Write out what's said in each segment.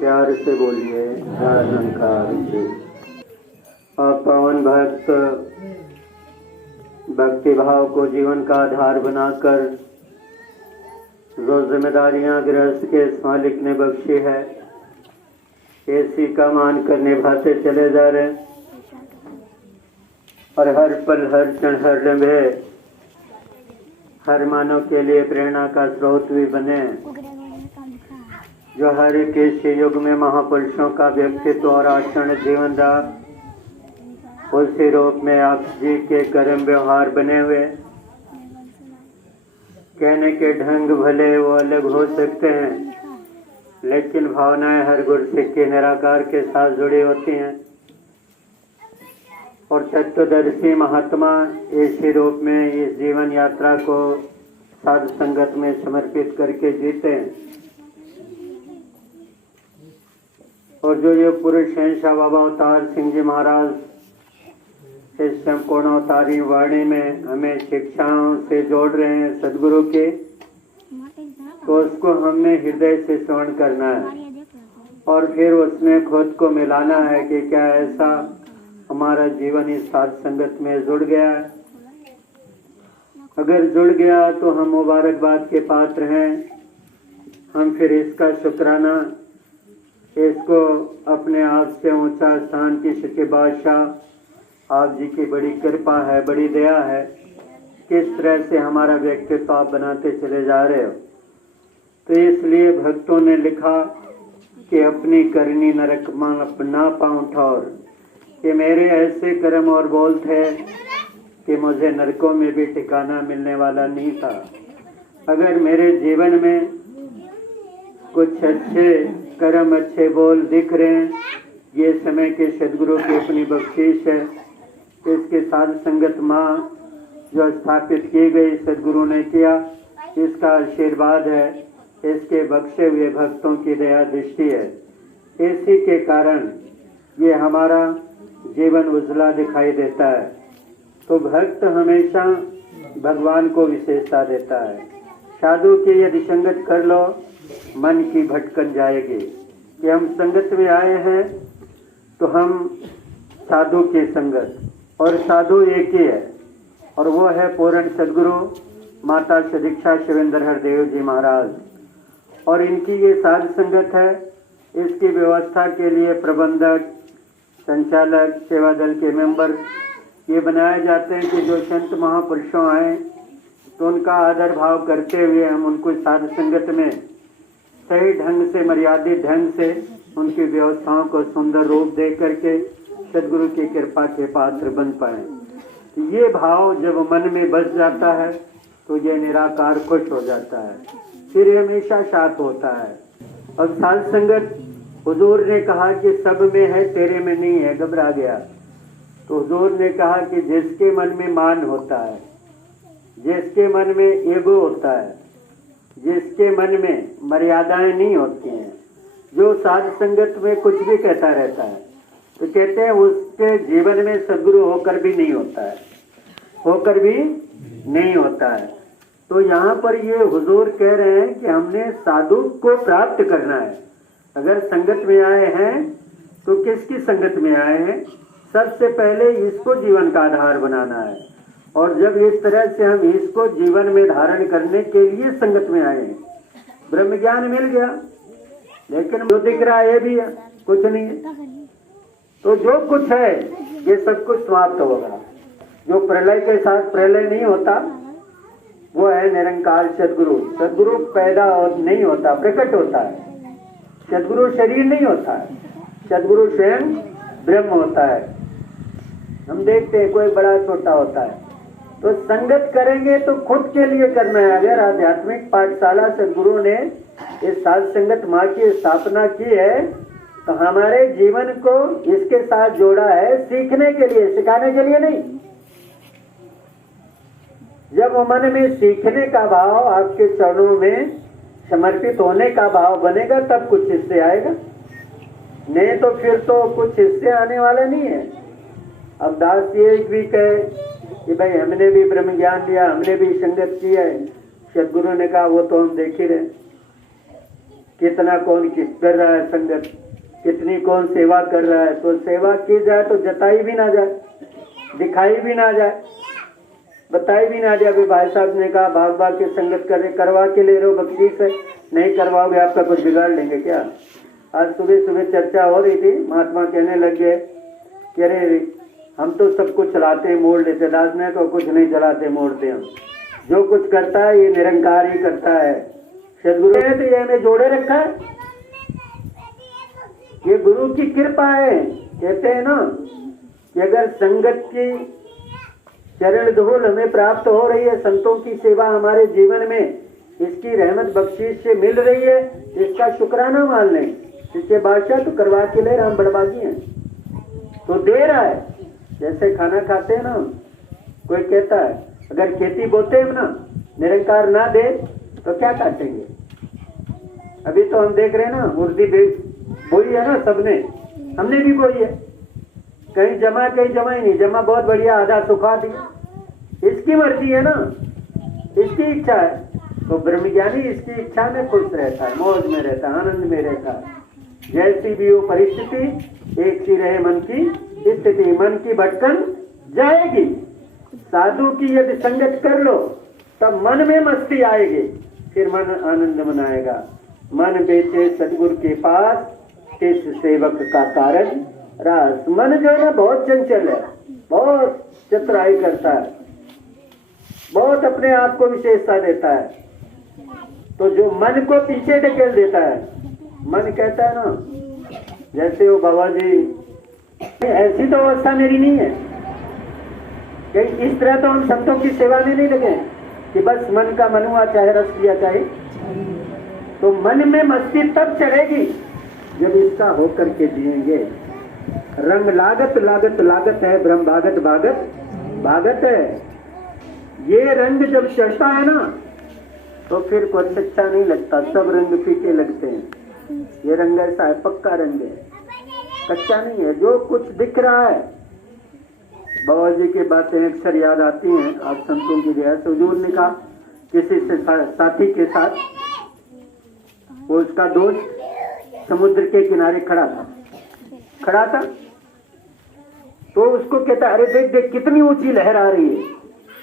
प्यार से बोलिए जय निरंकार जी। और पवन भक्त भक्ति भाव को जीवन का आधार बनाकर जो जिम्मेदारियां गृहस्थ के इस मालिक ने बख्शी है, इसी का मान कर निभाते चले जा रहे हैं और हर पल, हर क्षण, हर लम्हे हर मानव के लिए प्रेरणा का स्रोत भी बने, जो हर एक इस युग में महापुरुषों का व्यक्तित्व और आचरण जीवन रहा, उसी रूप में आप जी के कर्म व्यवहार बने हुए। कहने के ढंग भले वो अलग हो सकते हैं, लेकिन भावनाएं हर गुरु सिख के निराकार के साथ जुड़ी होती हैं और तत्वदर्शी महात्मा इसी रूप में इस जीवन यात्रा को साधु संगत में समर्पित करके जीते हैं। और जो ये पुरुष शहंशाह बाबा अवतार सिंह जी महाराज इस संपूर्ण अवतारी वाणी में हमें शिक्षाओं से जोड़ रहे हैं सदगुरु के, तो उसको हमने हृदय से श्रवण करना है और फिर उसमें खुद को मिलाना है कि क्या ऐसा हमारा जीवन इस साध संगत में जुड़ गया है। अगर जुड़ गया तो हम मुबारकबाद के पात्र हैं। हम फिर इसका शुक्राना, इसको अपने आप से ऊंचा स्थान की सच्चे बादशाह आप जी की बड़ी कृपा है, बड़ी दया है, किस तरह से हमारा व्यक्तित्व आप बनाते चले जा रहे हो। तो इसलिए भक्तों ने लिखा कि अपनी करनी नरक मां अपना पाऊं ठौर, कि मेरे ऐसे कर्म और बोल थे कि मुझे नरकों में भी ठिकाना मिलने वाला नहीं था। अगर मेरे जीवन में कुछ अच्छे कर्म, अच्छे बोल दिख रहे हैं, ये समय के सदगुरु की अपनी बख्शीश है। इसके साध संगत माँ जो स्थापित की गई सदगुरु ने किया, इसका आशीर्वाद है, इसके बख्शे हुए भक्तों की दया दृष्टि है। इसी के कारण ये हमारा जीवन उजला दिखाई देता है। तो भक्त हमेशा भगवान को विशेषता देता है। साधु की यदि संगत कर लो, मन की भटकन जाएगी कि हम संगत में आए हैं तो हम साधु की संगत, और साधु एक ही है और वो है पूर्ण सदगुरु माता सदीक्षा शिवेंद्र हरदेव जी महाराज। और इनकी ये साध संगत है। इसकी व्यवस्था के लिए प्रबंधक, संचालक, सेवा दल के मेंबर ये बनाए जाते हैं कि जो संत महापुरुषों आए तो उनका आदर भाव करते हुए हम उनको साध संगत में सही ढंग से, मर्यादित ढंग से उनकी व्यवस्थाओं को सुंदर रूप दे करके सदगुरु की कृपा के पात्र बन पाए। तो ये भाव जब मन में बस जाता है तो ये निराकार खुश हो जाता है, फिर हमेशा साथ होता है। अब साध संगत हुजूर ने कहा कि सब में है तेरे में नहीं है, घबरा गया। तो हुजूर ने कहा कि जिसके मन में मान होता है, जिसके मन में ईगो होता है, जिसके मन में मर्यादाएं नहीं होती हैं, जो साध संगत में कुछ भी कहता रहता है, तो कहते हैं उसके जीवन में सदगुरु होकर भी नहीं होता है, होकर भी नहीं होता है। तो यहाँ पर ये हुजूर कह रहे हैं कि हमने साधु को प्राप्त करना है। अगर संगत में आए हैं तो किसकी संगत में आए हैं? सबसे पहले इसको जीवन का आधार बनाना है। और जब इस तरह से हम इसको जीवन में धारण करने के लिए संगत में आए हैं, ब्रह्म ज्ञान मिल गया, लेकिन जो दिख रहा है ये भी है, कुछ नहीं है। तो जो कुछ है ये सब कुछ समाप्त होगा। जो प्रलय के साथ प्रलय नहीं होता वो है निरंकार सदगुरु। सदगुरु पैदा नहीं होता, प्रकट होता है। सदगुरु शरीर नहीं होता है, सदगुरु स्वयं ब्रह्म होता है। हम देखते हैं कोई बड़ा छोटा होता है। तो संगत करेंगे तो खुद के लिए करना है। अगर आध्यात्मिक पाठशाला सदगुरु ने इस साध संगत माँ की स्थापना की है तो हमारे जीवन को इसके साथ जोड़ा है, सीखने के लिए, सिखाने के लिए नहीं। जब मन में सीखने का भाव, आपके चरणों में समर्पित होने का भाव बनेगा तब कुछ हिस्से आएगा, नहीं तो फिर तो कुछ हिस्से आने वाले नहीं है। अब दास ये भी कहे कि भाई हमने भी ब्रह्म ज्ञान लिया, हमने भी संगत की है, सदगुरु ने कहा वो तो हम देख ही रहे। कितना कौन कर रहा है संगत, कितनी कौन सेवा कर रहा है। तो सेवा की जाए तो जताई भी ना जाए, दिखाई भी ना जाए, बताई भी ना जाए। अभी भाई साहब ने कहा भाग भाग के संगत करवा के ले रहे हो, बख्शीश है, नहीं करवाओगे आपका कुछ बिगाड़ लेंगे क्या। आज सुबह सुबह चर्चा हो रही थी, महात्मा कहने लग गए कि अरे हम तो सब कुछ चलाते मोड़ लेते, दास ने तो कुछ नहीं चलाते मोड़ते, हम जो कुछ करता है ये निरंकार ही करता है। सदगुरु ने तो ये हमें जोड़े रखा है, ये गुरु की कृपा है। कहते हैं ना कि अगर संगत की चरण धूल हमें प्राप्त हो रही है, संतों की सेवा हमारे जीवन में इसकी रहमत बख्शीश से मिल रही है, इसका शुक्राना मान लें। इसके बादशाह तो करवा के ले राम बड़बागी हैं, तो दे रहा है। जैसे खाना खाते हैं ना, कोई कहता है अगर खेती बोते हैं ना, निरंकार ना दे तो क्या काटेंगे। अभी तो हम देख रहे हैं ना, उर्दी बोई है ना सबने, हमने भी बोई है, कहीं जमा ही नहीं जमा, बहुत बढ़िया आधा सुखा दिया। इसकी मर्जी है ना, इसकी इच्छा है। तो ब्रह्मज्ञानी इसकी इच्छा में खुश रहता है, मौज में रहता है, आनंद में रहता है। जैसी भी हो परिस्थिति एक सी रहे मन की स्थिति, मन की भटकन जाएगी। साधु की यदि संगत कर लो तब मन में मस्ती आएगी, फिर मन आनंद मनाएगा। मन बेचे सदगुरु के पास, किस सेवक का कारण रास। मन जो है ना बहुत चंचल है, बहुत चतुराई करता है, बहुत अपने आप को विशेषता देता है। तो जो मन को पीछे ढकेल देता है, मन कहता है ना जैसे वो बाबा जी, ऐसी तो अवस्था मेरी नहीं है कहीं इस तरह तो हम संतों की सेवा में नहीं लगे कि बस मन का मन हुआ चाहे रस किया चाहे। तो मन में मस्ती तब चढ़ेगी जब इसका होकर के जिएंगे। रंग लागत लागत लागत है, ब्रह्म भागत भागत भागत है। ये रंग जब चढ़ता है ना तो फिर कुछ अच्छा नहीं लगता, सब रंग फीके लगते हैं। ये रंग ऐसा है, पक्का रंग है, कच्चा नहीं है। जो कुछ दिख रहा है, बाबा जी की बातें अक्सर याद आती हैं। आज संतों की रियायत हुजूर ने कहा किसी से साथी के साथ, वो उसका दोस्त समुद्र के किनारे खड़ा था, तो उसको कहता अरे देख देख कितनी ऊंची लहर आ रही है,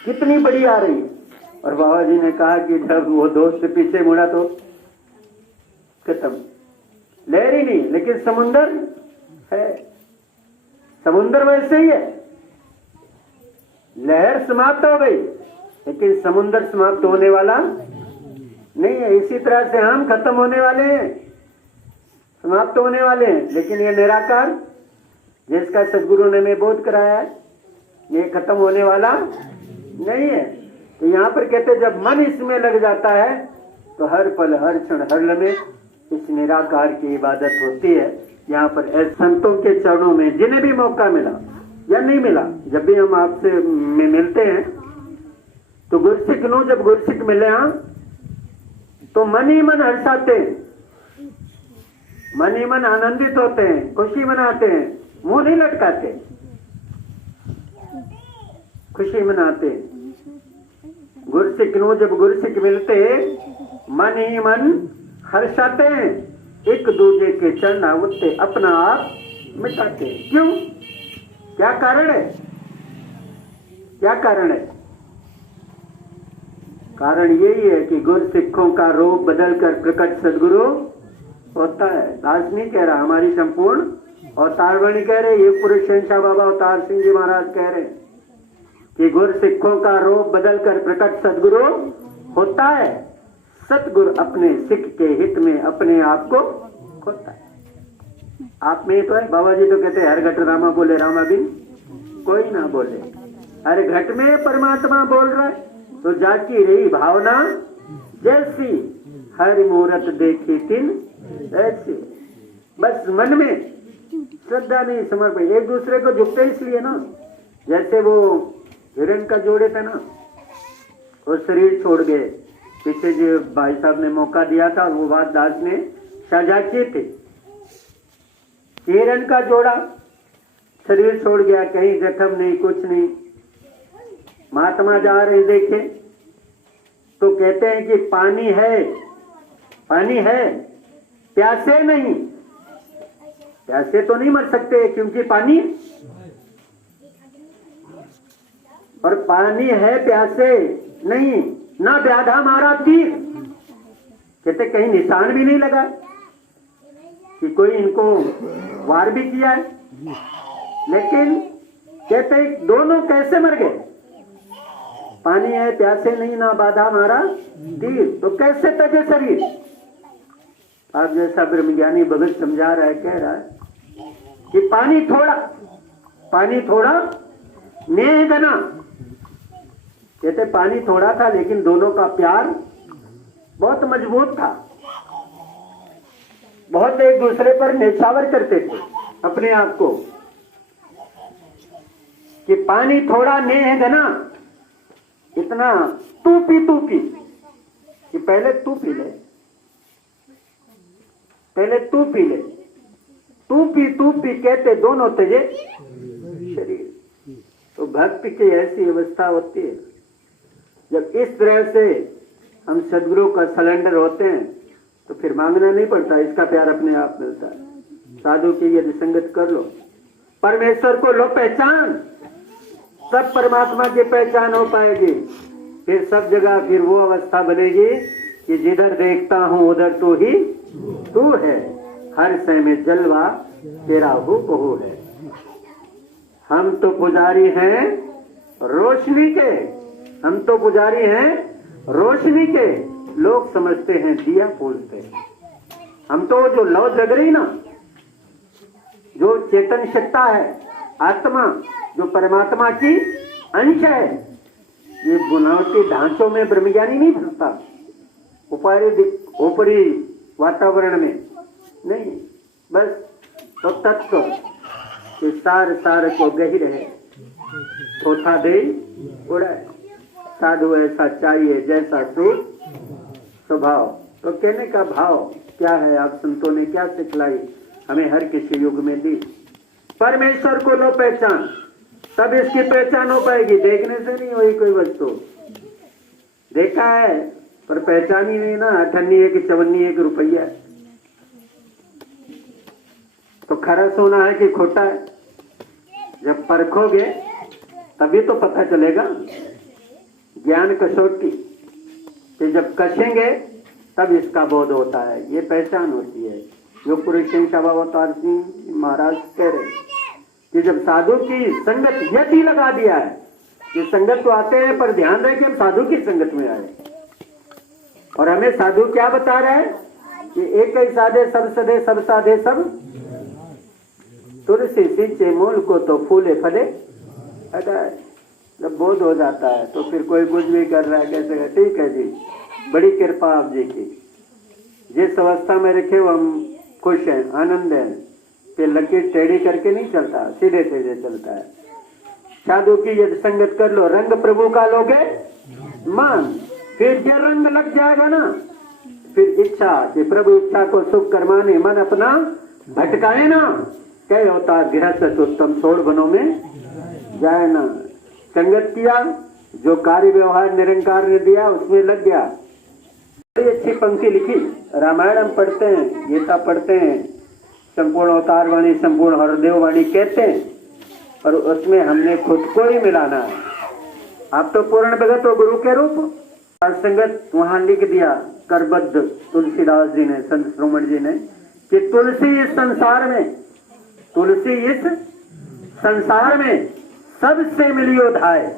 कितनी बड़ी आ रही है। और बाबा जी ने कहा कि जब वो दोस्त पीछे मुड़ा तो खत्म, लहर ही नहीं, लेकिन समुंदर है। समुंदर वैसे ही है, लहर समाप्त हो गई लेकिन समुंदर समाप्त होने वाला नहीं है। इसी तरह से हम खत्म होने वाले हैं, समाप्त होने वाले हैं, लेकिन ये निराकार जिसका सदगुरु ने हमें बोध कराया है, ये खत्म होने वाला नहीं है। तो यहाँ पर कहते जब मन इसमें लग जाता है तो हर पल हर क्षण हर लम्हे इस निराकार की इबादत होती है। यहाँ पर ऐसे संतों के चरणों में जिन्हें भी मौका मिला या नहीं मिला, जब भी हम आपसे मिलते हैं तो गुरसिक नो, जब गुरसिक मिले हाँ तो मन ही मन हर्षाते हैं, मन ही मन आनंदित होते हैं, खुशी मनाते हैं, मुंह नहीं लटकाते, खुशी मनाते हैं। गुरसिक नो, जब गुरसिक मिलते मन ही मन हर्षाते हैं, एक दूजे के चरण आवते अपना आप मिटाते हैं। क्यों, क्या कारण है, क्या कारण है? कारण यही है कि गुर सिखों का रूप बदलकर प्रकट सदगुरु होता है। दास नहीं कह रहा, हमारी संपूर्ण अवतारवाणी कह रहे, ये पुरुष शहंशाह बाबा अवतार सिंह जी महाराज कह रहे कि गुर सिखों का रूप बदलकर प्रकट सदगुरु होता है। सतगुरु अपने सिख के हित में अपने आप को खोता है। आप में तो है, बाबा जी तो कहते हैं हर घट रामा बोले, रामा बिन कोई ना बोले। हर घट में परमात्मा बोल रहा है, तो जाकी रही भावना जैसी, हर मूरत देखी तिन ऐसी। बस मन में श्रद्धा नहीं, समर्पण, एक दूसरे को झुकते इसलिए ना। जैसे वो हिरण का जोड़े थे ना, वो शरीर छोड़ गए, पीछे जो भाई साहब ने मौका दिया था वो बात दास ने साझा की थी। हिरण का जोड़ा शरीर छोड़ गया, कहीं जख्म नहीं, कुछ नहीं। महात्मा जा रहे देखे तो कहते हैं कि पानी है, पानी है, प्यासे नहीं, प्यासे तो नहीं मर सकते क्योंकि पानी, और पानी है प्यासे नहीं, ना व्याधा मारा तीर, कहते कहीं निशान भी नहीं लगा कि कोई इनको वार भी किया है, लेकिन कहते दोनों कैसे मर गए? पानी है प्यासे नहीं, ना बाधा मारा तीर, तो कैसे तजे शरीर? आप जैसा ब्रह्मज्ञानी भगत समझा रहा है, कह रहा है कि पानी थोड़ा नेह घना, कहते पानी थोड़ा था लेकिन दोनों का प्यार बहुत मजबूत था, बहुत एक दूसरे पर न्यौछावर करते थे अपने आप को, कि पानी थोड़ा नेह घना, इतना तू पी कि पहले तू पी ले, तू पी कहते दोनों तजे शरीर। तो भक्ति की ऐसी अवस्था होती है जब इस तरह से हम सदगुरु का सलेंडर होते हैं तो फिर मांगना नहीं पड़ता, इसका प्यार अपने आप मिलता है। साधु की यदि संगत कर लो, परमेश्वर को लो पहचान, सब परमात्मा की पहचान हो पाएगी, फिर सब जगह फिर वो अवस्था बनेगी कि जिधर देखता हूं उधर तू ही तू है, हर समय में जलवा तेरा हूबहू है। हम तो पुजारी हैं रोशनी के, हम तो पुजारी हैं रोशनी के, लोग समझते हैं दिया फूलते। हम तो जो लौ जग रही ना, जो चेतन सत्ता है, आत्मा जो परमात्मा की अंश है, ये बुनावटी ढांचों में ब्रह्मज्ञानी नहीं फंसता, ऊपरी वातावरण में नहीं, बस तो तत्व के सार को गही रहे, थोथा दे उड़ाए, साधु ऐसा चाहिए जैसा सूर स्वभाव। तो कहने का भाव क्या है? आप संतों ने क्या सिखलाई हमें हर किसी युग में दी? परमेश्वर को लो पहचान, तब इसकी पहचान हो पाएगी, देखने से नहीं होगी कोई वस्तु। देखा है पर पहचान ही नहीं ना, अठन्नी है कि चवन्नी है कि रुपया है, तो खरा सोना है कि खोटा है, जब परखोगे तभी तो पता चलेगा। ज्ञान कसौटी कि जब कसेंगे तब इसका बोध होता है, ये पहचान होती है। जो पुरुष अवतार सिंह महाराज कह रहे कि जब साधु की संगत यदि लगा दिया है कि संगत तो आते हैं पर ध्यान रहे कि हम साधु की संगत में आए, और हमें साधु क्या बता रहा है कि एक ही साधे सब सदे, सब साधे सब तुलसी सींचे मूल को तो फूले फले अगाए। जब बोध हो जाता है तो फिर कोई कुछ भी कर रहा है, कैसे ठीक है जी, बड़ी कृपा आप जी की, जिस अवस्था में रखे वो हम खुश हैं, आनंद है, फिर लकीर टेढ़ी करके नहीं चलता, सीधे सीधे चलता है। साधु की यदि संगत कर लो, रंग प्रभु का लोगे मान, फिर जो रंग लग जाएगा ना, फिर इच्छा कि प्रभु इच्छा को सुख करवाने मन अपना भटकाए ना, कह होता गृहस्थ उत्तम 16 बनों में जाए ना। संगत किया, जो कार्य व्यवहार निरंकार ने दिया उसमें लग गया। बड़ी अच्छी पंक्ति लिखी, रामायण हम पढ़ते हैं, गीता पढ़ते हैं, संपूर्ण अवतार वाणी, संपूर्ण हरदेव वाणी कहते हैं, पर उसमें हमने खुद को ही मिलाना है। आप तो पूर्ण भगत हो गुरु के रूप, संगत वहां लिख दिया करबद्ध तुलसीदास जी ने, संत श्रोमण जी ने, कि तुलसी इस संसार में, तुलसी इस संसार में सबसे मिलियो धाय,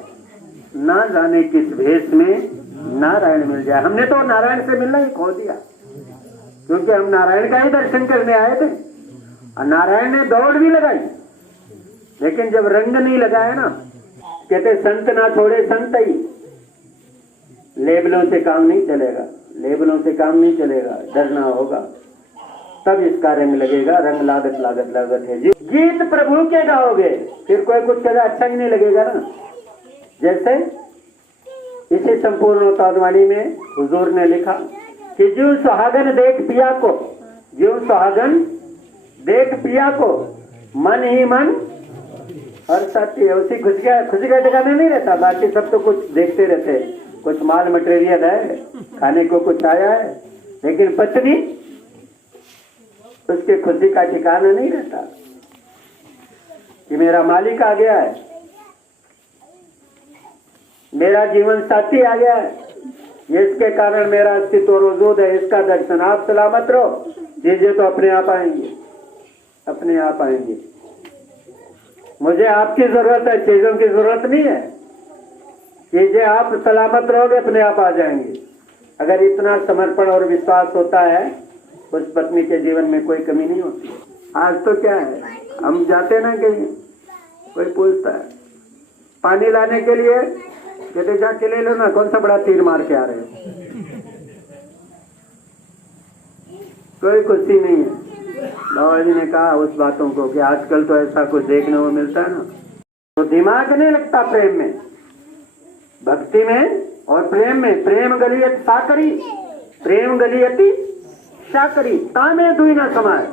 ना जाने किस भेष में नारायण मिल जाए। हमने तो नारायण से मिलना ही खो दिया, क्योंकि हम नारायण का ही दर्शन करने आए थे, और नारायण ने दौड़ भी लगाई, लेकिन जब रंग नहीं लगाया ना, कहते संत ना छोड़े संत ही, लेबलों से काम नहीं चलेगा, लेबलों से काम नहीं चलेगा, डरना होगा, तब इसका रंग लगेगा। रंग लागत लागत लागत है जी। गीत प्रभु के गाओगे, फिर कोई कुछ कहे अच्छा ही नहीं लगेगा ना। जैसे इसी संपूर्ण अवतारवाणी में हुजूर ने लिखा कि जीव सुहागन देख पिया को, जीव सुहागन देख पिया को, मन ही मन और साथी है, उसी खुश का ठिकाना नहीं रहता। बाकी सब तो कुछ देखते रहते, कुछ माल मटेरियल है, खाने को कुछ आया है, लेकिन पत्नी उसकी खुशी का ठिकाना नहीं रहता कि मेरा मालिक आ गया है, मेरा जीवन साथी आ गया है, इसके कारण मेरा अस्तित्व और वजूद है, इसका दर्शन। आप सलामत रहो, चीजें तो अपने आप आएंगी, अपने आप आएंगी। मुझे आपकी जरूरत है, चीजों की जरूरत नहीं है। चीजें आप सलामत रहोगे, अपने आप आ जाएंगी। अगर इतना समर्पण और विश्वास होता है, उस पत्नी के जीवन में कोई कमी नहीं होती। आज तो क्या है, हम जाते ना कहीं, कोई पूछता है पानी लाने के लिए, कहते जाके ले लो ना, कौन सा बड़ा तीर मार के आ रहे हो। कोई खुशी नहीं है। बाबा जी ने कहा उस बातों को कि आजकल तो ऐसा कुछ देखने को मिलता है ना, तो दिमाग नहीं लगता प्रेम में, भक्ति में और प्रेम में। प्रेम गलियत साकरी, प्रेम गलियती साकरी, तामे दुई ना समाए।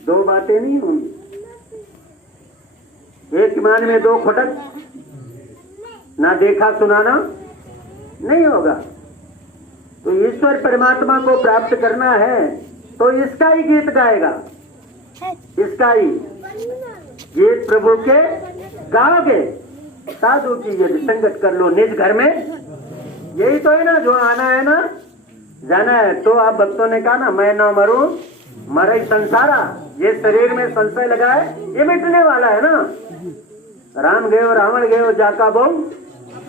दो बातें नहीं होंगी, एक मान में दो खुटक, ना देखा सुनाना नहीं होगा। तो ईश्वर परमात्मा को प्राप्त करना है तो इसका ही गीत गाएगा, इसका ही गीत प्रभु के गाओगे। साधु की यदि संगत कर लो निज घर में, यही तो है ना, जो आना है ना जाना है। तो आप भक्तों ने कहा ना, मैं ना मरूं मरे संसारा, ये शरीर में संशय लगा है, ये मिटने वाला है ना। राम गए रावण गए जाका बहु,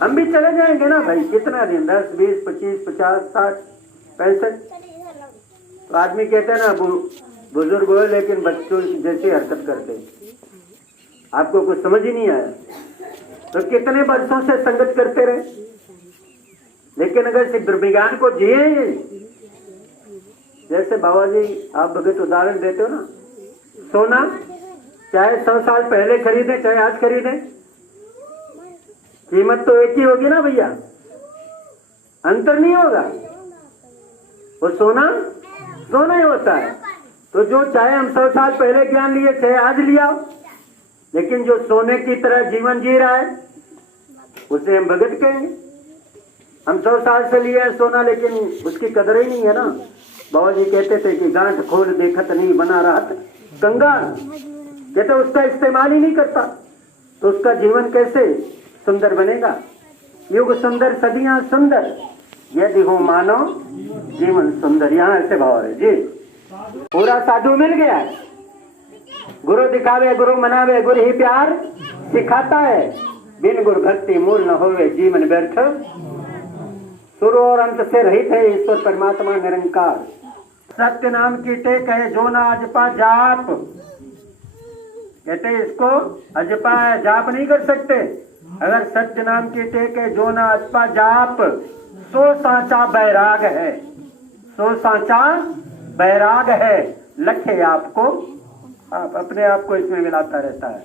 हम भी चले जाएंगे ना भाई। कितना दिन, 10, 20, 25, 50, 60, 65। तो आदमी कहते हैं ना, बुजुर्ग हो लेकिन बच्चों जैसी हरकत करते। आपको कुछ समझ ही नहीं आया तो कितने वर्षों से संगत करते रहे, लेकिन अगर सिद्ध विज्ञान को जिए, जैसे बाबा जी आप भगत उदाहरण देते हो ना, सोना चाहे 100 साल पहले खरीदे चाहे आज खरीदे, कीमत तो एक ही होगी ना भैया, अंतर नहीं होगा। वो सोना सोना ही होता है। तो जो चाहे हम 100 साल पहले ज्ञान लिए चाहे आज लिया, लेकिन जो सोने की तरह जीवन जी रहा है उसे हम भगत कहेंगे। हम 100 साल से लिए सोना, लेकिन उसकी कदर ही नहीं है ना। बाबा जी कहते थे कि गांठ खोल देखत नहीं बना रहत कंगाल, कहते उसका इस्तेमाल ही नहीं करता तो उसका जीवन कैसे सुंदर बनेगा। युग सुंदर सदियां सुंदर, यदि हो मानो जीवन सुंदर। यहाँ ऐसे भाव है जी। पूरा साधु मिल गया, गुरु दिखावे गुरु मनावे, गुरु ही प्यार सिखाता है। बिन गुरु भक्ति मूल न होवे जीवन व्यर्थ, शुरू और अंत से रहित है ईश्वर परमात्मा निरंकार। सत्य नाम की टेक है जो ना अजपा जाप, कहते इसको अजपा है जाप नहीं कर सकते। अगर सत्य नाम की टेक है जो ना अजपा जाप, सो सांचा बैराग है, सो सांचा बैराग है। लखे आपको, आप अपने आप को इसमें मिलाता रहता है।